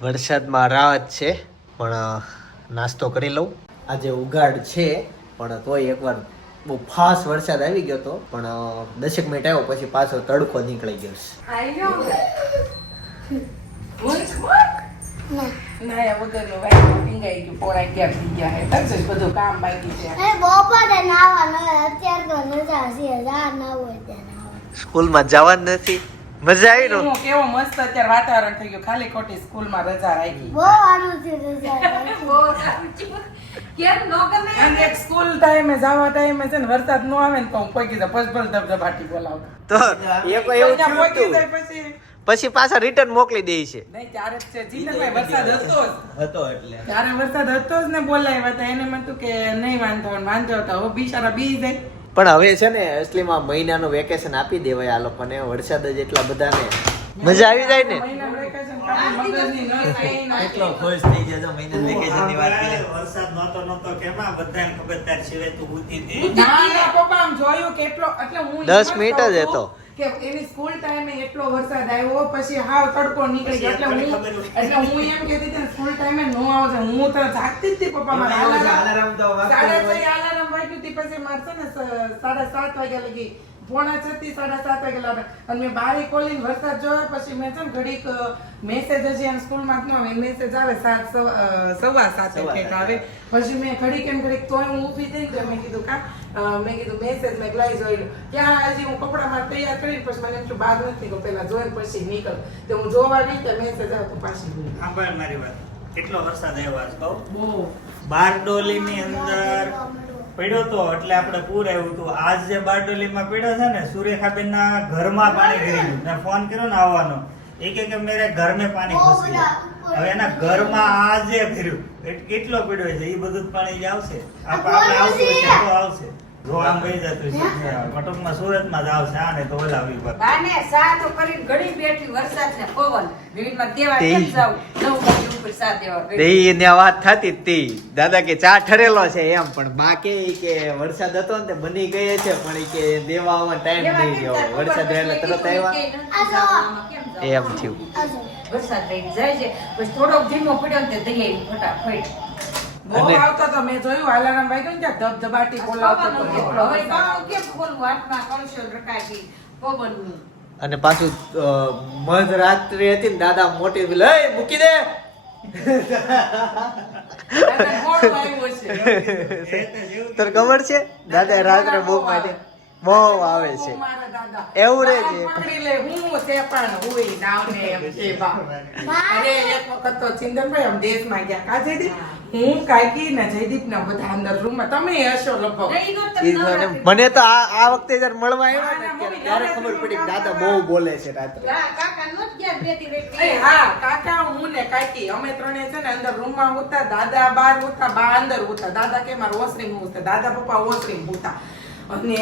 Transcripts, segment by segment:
વરસાદમાં રાહત છે પણ નાસ્તો કરી લઉં. આજે ઉઘાડ છે પણ તોય એકવાર બહુ ફાસ્ટ વરસાદ આવી ગયો હતો પણ 10 મિનિટ આવ્યો પછી પાછો તડકો નીકળી ગયો છે. સ્કૂલમાં જવાનું નથી. મજા આવી નો કેવો મસ્ત અત્યારે વાતાવરણ થઈ ગયું. ખાલી ખોટી સ્કૂલમાં રજા રાખી. બહુ સારું છે રજા. કેમ નો ગમે? અને એક સ્કૂલ ટાઈમે જવા ટાઈમે છે ને વરસાદ નો આવે ને તો હું કોઈ કીધું પસબલ ધબધબાટી બોલાવતો. તો એક એવું થયું હતું. પછી પાછા રિટર્ન મોકલી દે છે. નહીં ત્યારે જ છે જીતનભાઈ વરસાદ હતો એટલે ત્યારે વરસાદ હતો જ ને બોલાવ્યા હતા. એને મને કે નહીં વાંધો હતો. હવે બિચારા બી જાય. પણ હવે છે ને અસલીમાં મહિનાનું વેકેશન આપી દેવાય આ લોકોને. વરસાદ જ એટલા બધાને મજા આવી જાય ને. એટલો ખુશ થઈ ગયો મહિનાનું વેકેશન ની વાત કરી. વરસાદ નહોતો કેમાં બધાને ખબર તાર સિવાય તું ઉતી હતી. ના પપ્પા આમ જોયું કેટલો એટલે હું 10 મિનિટ જ હતો કે એની સ્કૂલ ટાઈમે એટલો વરસાદ આવ્યો પછી હાવ તડકો નીકળી ગયો. એટલે હું એમ કહેતી હતી સ્કૂલ ટાઈમે નો આવશે. હું તો જાગતી જ હતી પપ્પા મારા અલાર્મ તો અલાર્મ વાગ્યું હતી. પછી મારે છે ને 7:30 વાગ્યા લગી 6:45 7:30 વાગ્યા અને મેં બારી ખોલીને વરસાદ જોયો. પછી મેં છે ને ઘડીક મેસેજ હજી એમ સ્કૂલમાં મેસેજ આવે 7:15 આવે. પછી મેં ઘડીક એમ ઘડીક તોય હું ઊભી થઈ ગઈ. મેં કીધું મેં કીધું મેસેજ મેં ગ્લાઈ જોઈ ક્યાં હજી હું કપડામાં તૈયાર કરીને પછી મને એમ બહાર નથી ગયો પેલા જોઈને પછી નીકળ તો હું જોવા ગઈ તો મેસેજ આવ્યો તો પાછી ગઈ. સાંભળ મારી વાત. કેટલો વરસાદ આવ્યો આજ કહું. બહુ બારડોલી ની અંદર પડ્યો તો એટલે આપણે પૂર આવ્યું હતું. આજ જે બારડોલીમાં પડ્યો છે ને સુરેખાબેન ના ઘરમાં પાણી ગઈ ગયું. મેં ફોન કર્યો ને આવવાનો એ કે મેરે ઘર મેં પાણી ઘૂસી ગયું. હવે એના ઘરમાં આજે ફેર્યું કેટલો પડ્યો છે એ બધું જ પાણી જ આવશે. આપણે આવતું છે તો આવશે. જો આમ વહી જતું છે કટકમાં સુરતમાં જ આવશે. આ ને તો ઓલા આવી પર બાને સા તો કરી ઘડી બેઠી વરસાદ ને પવન વિવિધમાં દેવા કેમ જાવ 9 વાગે ઉપર સા દેવા એને વાત થતી હતી દાદા કે ચા ઠરેલો છે એમ પણ બા કે વરસાદ હતો ને તે બની ગઈ છે પણ કે દેવા આવવાનો ટાઈમ થઈ ગયો. વરસાદ એટલે તરત આવ્યા એમ થયું. વરસાદ લઈને જાય છે પછી થોડોક ધીમો પડ્યો ને તે દઈએ ફટાફટ બહુ આવતો તો મેં જોયું અલાર્મ વાગ્યો ને ત્યાં ધબધબાટી બોલાવતો તો એટલો હવે કામ કેમ ખોલવું હાથમાં કળશો રકાતી પવનનું. અને પાછું મધ રાત્રે હતી ને દાદા મોટી લઈ મૂકી દે તને ખબર છે દાદા રાત્રે બહુ માટે બહુ આવે છે એવું રે છે. પકડી લે હું તે પણ હુઈ નાવને એમ છે બા. અરે એક વખત તો ચિંદનભાઈ આમ દેશમાં ગયા કાજેદી હું કાકી ને જયદીપ ને બધા અંદર રૂમમાં તમે હશો લગભગ. મને તો આ વખતે જયારે મળવા આવ્યા ને ત્યારે ખબર પડી કે દાદા બહુ બોલે છે રાત્રે. કાકા નો જ ગયા બેટી રેટી હા કાકા હું ને કાકી અમે ત્રણે છે ને અંદર રૂમમાં હતા. દાદા બહાર હતા બા અંદર હતા. દાદા કે મારા ઓસરીમાં હતા દાદા પપ્પા ઓસરીમાં હતા અને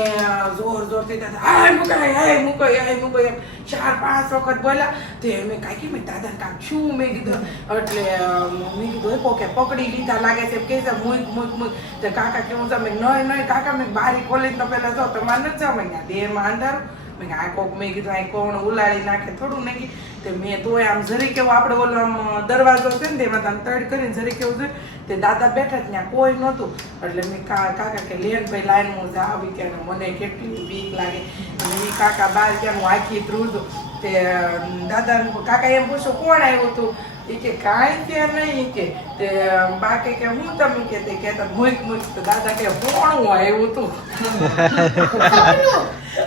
જોર જોરથી દાદા હાય મૂકો 4-5 વખત બોલ્યા તે મેં કાકી મેં દાદા કાક શું મેં કીધું એટલે મેં કીધું કોકે પકડી લીધા લાગે છે કે મૂક તો કાકા કેવું છે મેં નહીં કાકા મેં બારી ખોલીને તો પેલા જો તમારે નથી જાવ મેં દેહમાં અંદર મેં આ કોક મેં કીધું આ કોણ ઉલાડી નાખે થોડું નાખી તે મેં તોય આમ જરી કેવું આપણે ઓલો આમ દરવાજો છે ને તેમાં આમ તડ કરીને જરી કેવું છે તે દાદા બેઠા જ ત્યાં કોઈ નહોતું એટલે મેં કાકા કે લેન ભાઈ લાઈન હું આવી કે મને કેટલી બીક લાગે અને એ કાકા બહાર ગયા હું આખી ધ્રુવ તે દાદા કાકા એમ પૂછ્યું કોણ આવ્યું હતું એ કે કાંઈ કે નહીં કે તે બા કે હું તમે કે તે કહેતા મૂક તો દાદા કે કોણ આવ્યું હતું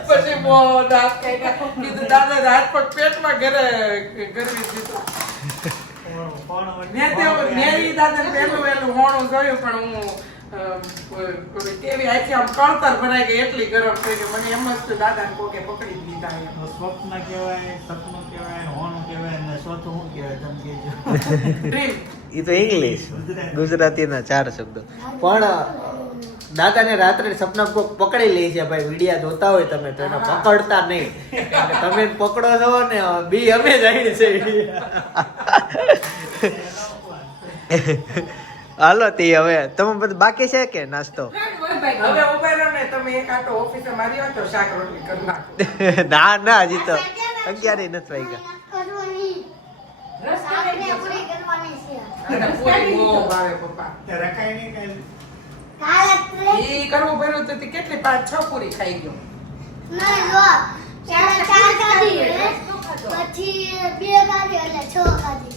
પછી બહુ દાંત કીધું દાદા હાથ પગ પેટમાં ગરવી દીધું. મેં દાદા પહેલું હોણું જોયું પણ હું કેવી આખી આમ કળતર ભરાઈ ગઈ એટલી ગરમ થઈ ગઈ. મને એમ જ દાદા કોકે પકડી લીધા. સ્વપ્ન કહેવાય સપનું કહેવાય હોણું કહેવાય ને ચોથું શું કહેવાય તમે કહેજો. એ તો ઇંગ્લિશ ગુજરાતીના 4 શબ્દો. પણ દાદાને રાત્રે સપના પકડી લે છે ભાઈ. વિડિયા જોતા હોય તમે તો એને પકડતા નહીં. તમે પકડો છો ને બી અમે જાય છે. હાલો તે હવે તમે બધું બાકી છે કે નાસ્તો? હવે ઉભા રહો ને તમે એક આટો ઓફિસે મારી હોય તો શાક રોટલી કરી નાખો. ના હજી તો 11 નથી વાગ્યા. રસ આપણે અને પૂરી બહુ ભાવે પપ્પા. તે રખાય નહીં કાંઈ? કાલે ટ્રેન ઈ કરવું પડ્યું તો તે કેટલી 5-6 પૂરી ખાઈ ગયો. નહીં જો ચાર ખાધી હે. પછી 2 ખાધી એટલે 6 ખાધી.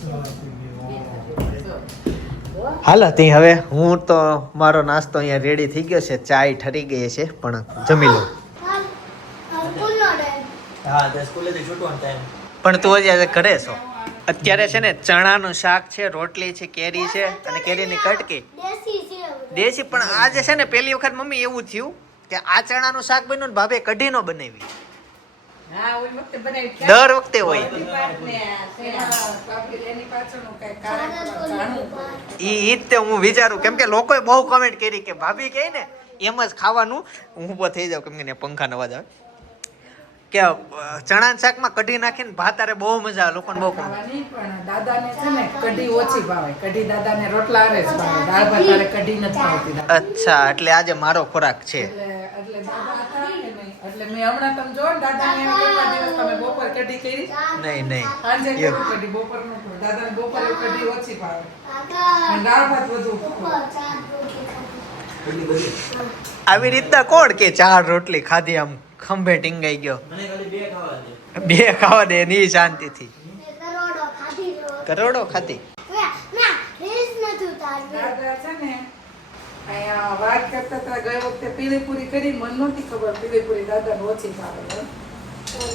હાલો તે હવે હું તો મારો નાસ્તો અહીંયા રેડી થઈ ગયો છે, ચાય ઠરી ગઈ છે, પણ જમી લઉં. સ્કૂલનો ટાઈમ. હા તે સ્કૂલેથી છૂટવાનો ટાઈમ. પણ તું હજી આજે ઘરે છો? અત્યારે છે ને ચણાનું શાક છે, રોટલી છે, કેરી છે અને કેરીની કટકી. દેશી છે. દેશી. પણ આજે છે ને પહેલી વખત મમ્મી એવું થયું કે આ ચણાનું શાક બન્યું ને ભાભે કઢી નો બનાવી. હા ઓલી વખતે બનાવી દર વખતે હોય. ઓલી વાત ને આ શેના. એની પાછળનું કાંઈ કારણ જાણવું પડે. ઈ જ તે હું વિચારું, કેમ કે લોકોએ બહુ કમેન્ટ કરી કે ભાભી કહે ને એમ જ ખાવાનું. હું ઊભો થઈ જાઉં કેમ કે પંખાનો અવાજ આવે કે ચણા શાકમાં કઢી નાખીને ભાતારે બહુ મજા આવે. લોકોને બહુ ગમે. ખાવાની પણ દાદાને છે ને કઢી ઓછી ભાવે. કઢી દાદાને રોટલા હારે જ ભાવે. દાળ ભાત હારે કઢી નથી ભાવતી દાદા. અચ્છા, એટલે આજે મારો ખોરાક છે. એટલે દાદા હતા કે નહીં? એટલે મેં હમણાં તમે જો ને દાદાને એમ કેટલા દિવસ તમે બપોર કઢી કરી? નહીં નહીં સાંજે એમ. કરી કઢી, બપોર નું કરું. દાદાને બપોરે કઢી ઓછી ભાવે. કાકા અને દાળ ભાત વધુ ભાવે. 4 રોટી ખાધી. આવી રીતના કોણ કે 4 રોટલી ખાધી આમ ખંભે ટીંગાઈ ગયો? 2 ખાવા દે ની શાંતિથી. કરોડો ખાધી રો. કરોડો ખાધી. ના રીલ્સ નથી ઉતારવી. દાદા છે ને અહીંયા વાત કરતા હતા ગઈ વખતે પીળી પૂરી કરી, મને નહોતી ખબર પીળી પૂરી દાદાને ઓછી ભાવે એમ.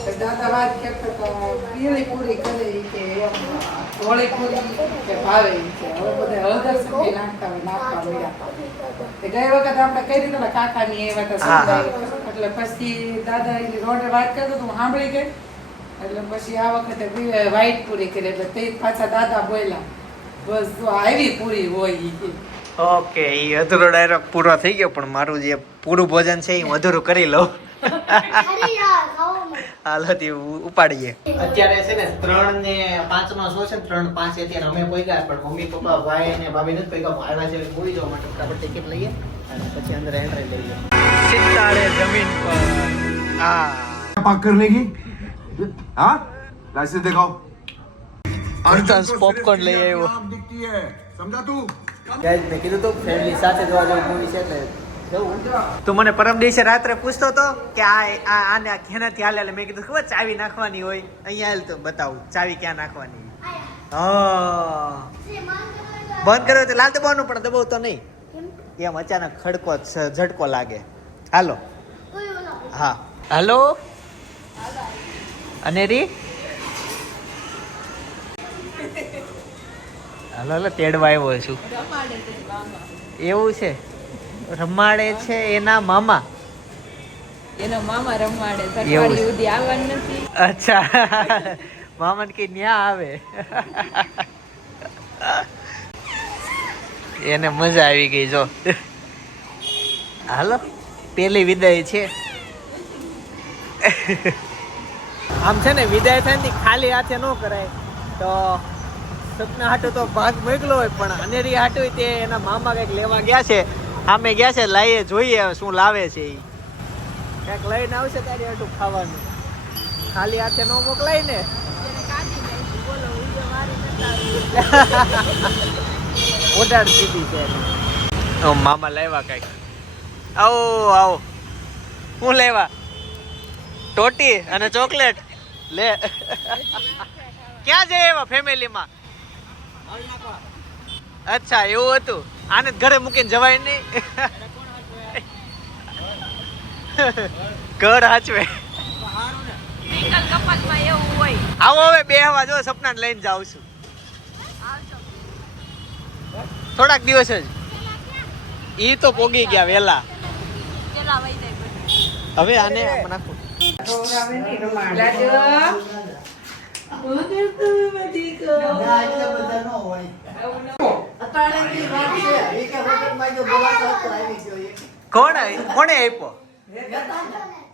તો દાદા વાત કરતા હતા પીળી પૂરી કરી કે એમ ધોળી પૂરી કે ભાવે ઈ કે હવે બધા હળદર સબ્જી નાખતા હોય નાખવા મળ્યા. તે ગઈ વખત આપણે કરી તો કાકાની એ વાત સમજાવી. એટલે પછી દાદા એની રોડે વાત કરતો તો હું સાંભળી ગઈ. એટલે પછી આ વખતે વ્હાઈટ પૂરી કરી એટલે તે પાછા દાદા બોલ્યા બસ જો આવી પૂરી હોય ઈ કે. ઓકે, ઈ અધૂરો ડાયરેક્ટ પૂરો થઈ ગયો, પણ મારું જે પૂરું ભોજન છે એ હું અધૂરું કરી લઉં. ખાલી યાર ખાવો મને. હાલતી ઉપાડીએ. અત્યારે છે ને 3 ને 5 નો શો છે, 3:05 અત્યારે અમે પહોંચ્યા, પણ મમ્મી પપ્પા ભાઈ અને ભાભી નથી પહોંચ્યા. આવ્યા છે મૂવી જોવા માટે, ફટાફટ ટિકિટ લઈએ અને પછી અંદર એન્ટ્રી લઈએ. સિતારે જમીન પર पाक करने की हाँ लाइसेंस दिखाओ અર્ધાસ પોપકોર્ન લઈ આવ્યો. आप दिखती है समझा तू ગાઈસ મેં કીધું તો ફેમિલી સાથે જોવા જેવું મૂવી છે એટલે જવું. તું મને પરમ દિવસે રાત્રે પૂછતો તો કે આને કેનાથી હાલે, એટલે મેં કીધું ખબર ચાવી નાખવાની હોય અહીંયા હાલ તો બતાવું ચાવી ક્યાં નાખવાની. હા બંધ કર્યો તો લાલ દબાવવાનું, પણ દબાવતો નહીં. એમ અચાનક ખડકો ઝટકો લાગે. હાલો હા હાલો અનેરી હાલો હાલો તેડવા આવ્યો છું. એવું છે? રમાડે છે એના મામા? એનો મામા રમાડે એવું છે. અઠવાડિયું સુધી આવવાનું નથી. અચ્છા મામા કે ન્યા આવે. એને મજા આવી ગઈ જો. હાલો પેલી વિદાય છે. આમ છે ને વિદાય થાય ને ખાલી હાથે ન કરાય. તો સપના હાટું તો ભાગ મોકલો હોય, પણ અનેરી હાટું હોય તે એના મામા કંઈક લેવા ગયા છે. આમે ગયા છે, લાવીએ જોઈએ હવે શું લાવે છે. એ કંઈક લઈને આવશે તારી હાટું ખાવાનું. ખાલી હાથે ન મોકલાય ને. ઓર્ડર દીધી છે એને. મામા લાવ્યા કંઈક. આવો આવો. હું લેવા? ટોટી અને ચોકલેટ લે. ક્યાં જઈએ એવા ફેમિલીમાં? અચ્છા એવું હતું. આને જ ઘરે મૂકીને જવાય નહીં. ઘર હાચવે. આવો હવે બે હવા જો સપનાને લઈને જાઉં છું. થોડાક દિવસ જ. ઈ તો પોગી ગયા વેલા. હવે આને નાખું. કોણે આપ્યો?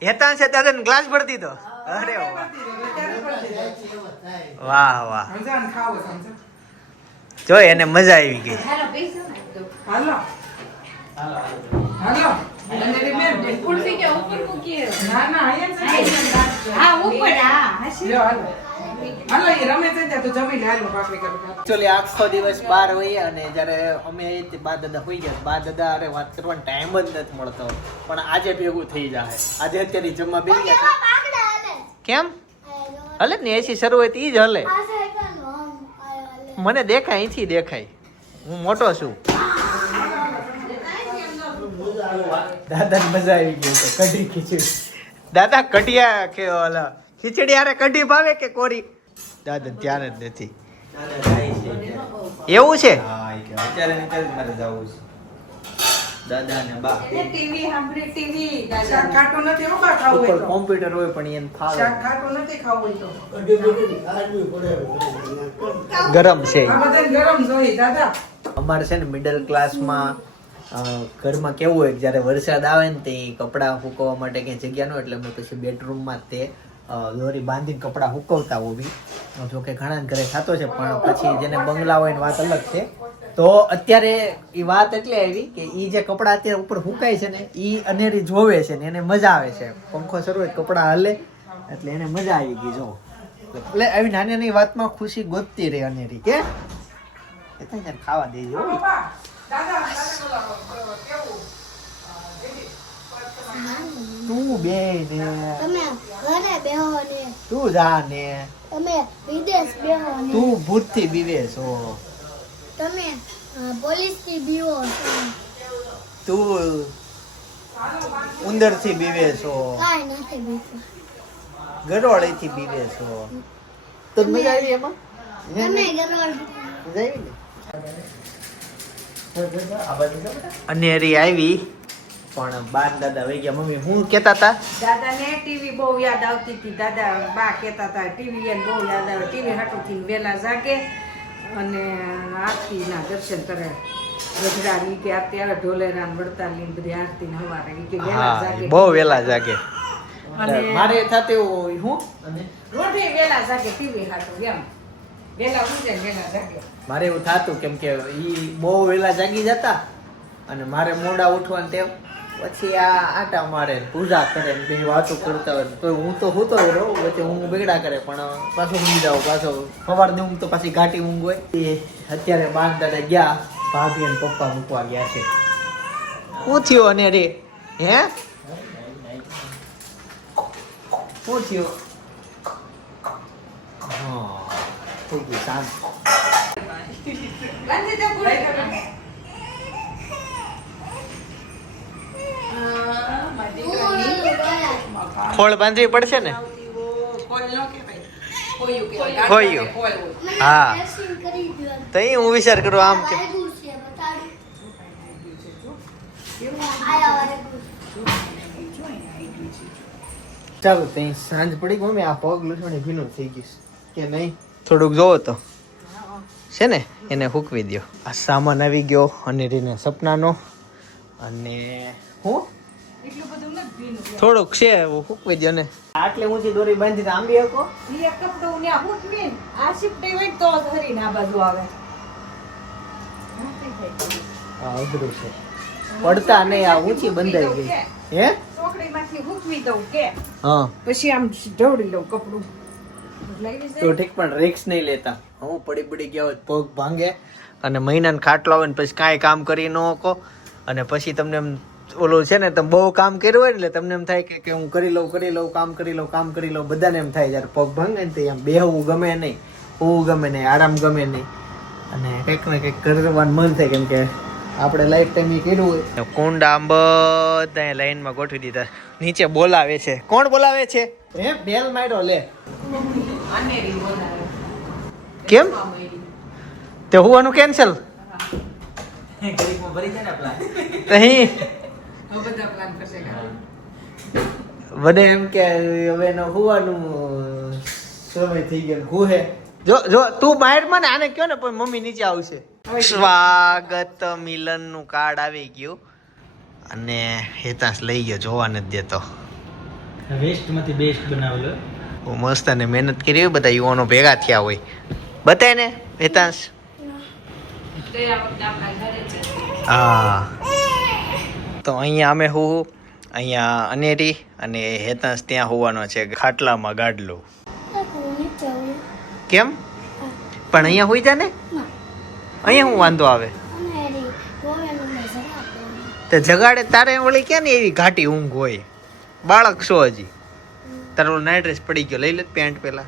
હેતાન છે દાદા ગ્લાસ ભરી દીધો. અરે વાહ વાહ. સમજાને ખાવો સમજો. જો એને મજા આવી ગઈ. હાલો હાલો અને બેન ખુરશી કે ઉપર મૂકીએ. ના ના અહીંયા જ હા ઉપર હા લ્યો હાલો હાલો એ રમે છે ત્યાં તો જમી લે હાલો ભાખરી કરું એકચ્યુઅલી આખો દિવસ બહાર હોઈએ અને જ્યારે અમે અહીંથી બા દાદા હોઈ ગયા બા દાદા અરે વાત કરવાનો ટાઈમ જ નથી મળતો પણ આજે ભેગું થઈ જાય આજે અત્યારે જમવા બેસી ગયા એવા પાકડા હાલે. કેમ આ જો, હલે ને એસી શરૂ હોય તો ઈ જ હલે આ સાઈડ પર આમ હાલે. મને દેખાય અહીંથી દેખાય હું મોટો છું દાદા મજા આવી ગઈ છે કઢી ખીચડી દાદા કઢિયા કે ઓલા ખીચડી હારે કઢી ભાવે કે કોરી દાદા ધ્યાન જ નથી એવું છે દાદા ને બા ટીવી સાંભળી ટીવી શાક ખાટું નથી હો બા ખાવું હોય ઉપર તો કોમ્પ્યુટર હોય પણ એને શાક ફાવે ખાટું નથી ખાવું હોય તો ગરમ છે આ બધાને ગરમ જોઈએ દાદા અમારે છે ને મિડલ ક્લાસમાં ઘરમાં કેવું હોય કે જ્યારે વરસાદ આવે ને તે કપડાં સુકવવા માટે ક્યાંય જગ્યા ન હોય એટલે અમે પછી બેડરૂમમાં તે દોરી બાંધીને કપડાં સુકવતા હોવી જો કે ઘણા ઘરે થતો છે પણ પછી જેને બંગલા હોય ને વાત અલગ છે તો અત્યારે એ વાત એટલે આવી કે એ જે કપડાં અત્યારે ઉપર સુકાય છે ને એ અનેરી જોવે છે ને એને મજા આવે છે પંખો શરૂ હોય કપડાં હલે એટલે એને મજા આવી ગઈ જો એટલે આવી નાની નાની વાતમાં ખુશી ગોતતી રહે અનેરી કે ખાવા દેજો બા દાદા કેવું તું બે ને તમે ઘરે બેહો ને તું જા ને તમે વિદેશ બેહો ને તું ભૂત થી બીવે છો તમે પોલીસ થી બીવો છો તું ઉંદર થી બીવે છો કાંઈ નથી બીતું ગરોળી થી બીવે છો તો મજા આવી એમાં તમે ગરોળ મજા આવી ને અનેરી આવી પણ બાર દાદા વહી ગયા મમ્મી હું કેતા તા દાદાને ટીવી બહુ યાદ આવતી હતી દાદા બા કહેતા હતા ટીવી એને બહુ યાદ આવે ટીવી હાટુથી વહેલા જાગે અને આરતીના દર્શન કરે ગજરાની કે આરતી આવે ઢોલેરા ને વડતાલી ને બધી આરતી ને હવારે ઈ કે વહેલા હા જાગે બહુ વેલા જાગે અને મારે થતે હું અને રોટી વહેલા જાગે ટીવી હાટું એમ વહેલા ઊંઘે ને વહેલા જાગે મારે એવું થતું કેમ કે ઈ બહુ વેલા જાગી જતા અને મારે મોડા ઉઠવાનું ટેવ પછી આ આટા મારે ને પૂજા કરે ને કઈ વાતો કરતા હોય તો હું તો હોતો જ રહું વચ્ચે ઊંઘ બગડા કરે પણ પાછો ઊંઘી જાઉં પાછો સવારની ઊંઘ તો પાછી ઘાટી ઊંઘ હોય એ અત્યારે બાર દાદા ગયા ભાભી અને પપ્પા મૂકવા ગયા છે શું થયું અને રે હે શું થયું હા થઈ ગયું શાંત ગાંધી તો પૂરી કરો. ખોળ બાંધવી પડશે ને કોઈ ન કહેવાય કોયું કહેવાય કોયું. કોઈ હોય હા. ડ્રેસિંગ કરી દો તો હું વિચાર કરું આમ કે વાયગું છે બતાડું આયા વાયગું ચાલો ત્યાં સાંજ પડી મમ્મી આ પગ લૂછણી ભીનું થઈ ગયું કે નહીં થોડુંક જોવો તો છે ને એને હૂકવી દો આ સામાન આવી ગયો અને રીને સપનાનો અને હું એટલું બધું નથી ભીનું. થોડુંક છે હૂકવી દો ને આટલે ઊંચી દોરી બાંધીને આંબી શકો ઈ એક કપડું ન્યા હૂંટવીને આ શિફ્ટ હોય તો જ હરીને આ બાજુ આવે હા અઘરું છે પડતા નહીં આ ઊંચી બંધાઈ ગઈ હે ચોકડીમાંથી હૂંટવી દઉં કે હા પછી આમ ઢવડી લઉં કપડું લઈ તો જાય ઠીક પણ રિક્સ નહીં લેતા હું પડી ગયા હોય પગ ભાંગે અને મહિનાને ખાટલો આવે ને પછી કાંઈ કામ કરી ન શકો અને પછી તમને એમ ઓલું છે ને તમે બહુ કામ કર્યું હોય ને એટલે તમને એમ થાય કે હું કરી લઉં કામ કરી લઉં બધાને એમ થાય જ્યારે પગ ભાંગે ને તો એમ બેહવું ગમે નહીં હોવું ગમે નહીં આરામ ગમે નહીં અને કંઈક ને કંઈક કરવાનું મન થાય કેમ કે આપણે લાઈફ ટાઈમ એ કર્યું હોય કુંડા આમ બધા લાઈનમાં ગોઠવી દીધા નીચે બોલાવે છે કોણ બોલાવે છે હે બેલ માર્યો લે અનેરી બોલાવે કેમ તે હોવાનું કેન્સલ તહીં હવે બધા પ્લાન કરશે મને એમ કે હવે એનો હોવાનું સમય થઈ ગયો હુહે જો તું બહાર માં ને આને કયો ને પણ મમ્મી નીચે આવશે સ્વાગત મિલન નું કાર્ડ આવી ગયું અને હેતાંશ લઈ ગયો જોવા નથી દેતો વેસ્ટ માંથી બેસ્ટ બનાવેલો બહુ મસ્ત અને મહેનત કરી હોય બધા યુવાનો ભેગા થયા હોય બતાય ને હેતાંશ હા તો અહીંયા અમે હું અહીંયા અનેરી અને હેતાંશ ત્યાં હોવાનો છે ખાટલામાં ગાડલો નીચે આવું કેમ પણ અહીંયા હોઈ જા ને ના. અહીંયા હું વાંધો આવે અને એની ગોળીનું મેં જગાડ્યું. તે જગાડે તારે ઓલી ક્યાં ને એવી ઘાટી ઊંઘ હોય બાળક છો હજી તારો નાઇટ ડ્રેસ પડી ગયો લઈ લે પેન્ટ પેલા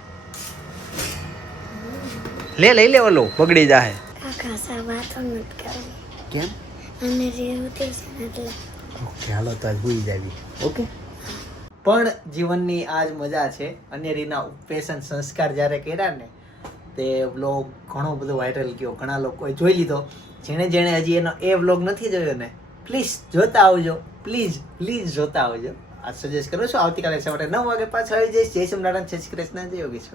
લઈ લે ઓલો બગડી જાહે કાકા સા વાતો નથી કરવી. કેમ અને રેવતી છે ને એટલે ઓકે હાલો તો આજ ભૂલી જાવી ઓકે પણ જીવનની આજ મજા છે અનેરીના ઉપવેશન સંસ્કાર જ્યારે કર્યા ને તે વ્લોગ ઘણો બધો વાયરલ ગયો ઘણા લોકોએ જોઈ લીધો જેણે હજી એનો એ વ્લોગ નથી જોયો ને પ્લીઝ જોતા આવજો પ્લીઝ જોતા આવજો આ સજેસ્ટ કરું છું આવતીકાલે સવારે 9 વાગે પાછા આવી જઈશ જય શ્રી નારાયણ જય શ્રી કૃષ્ણ જય યોગેશ્વર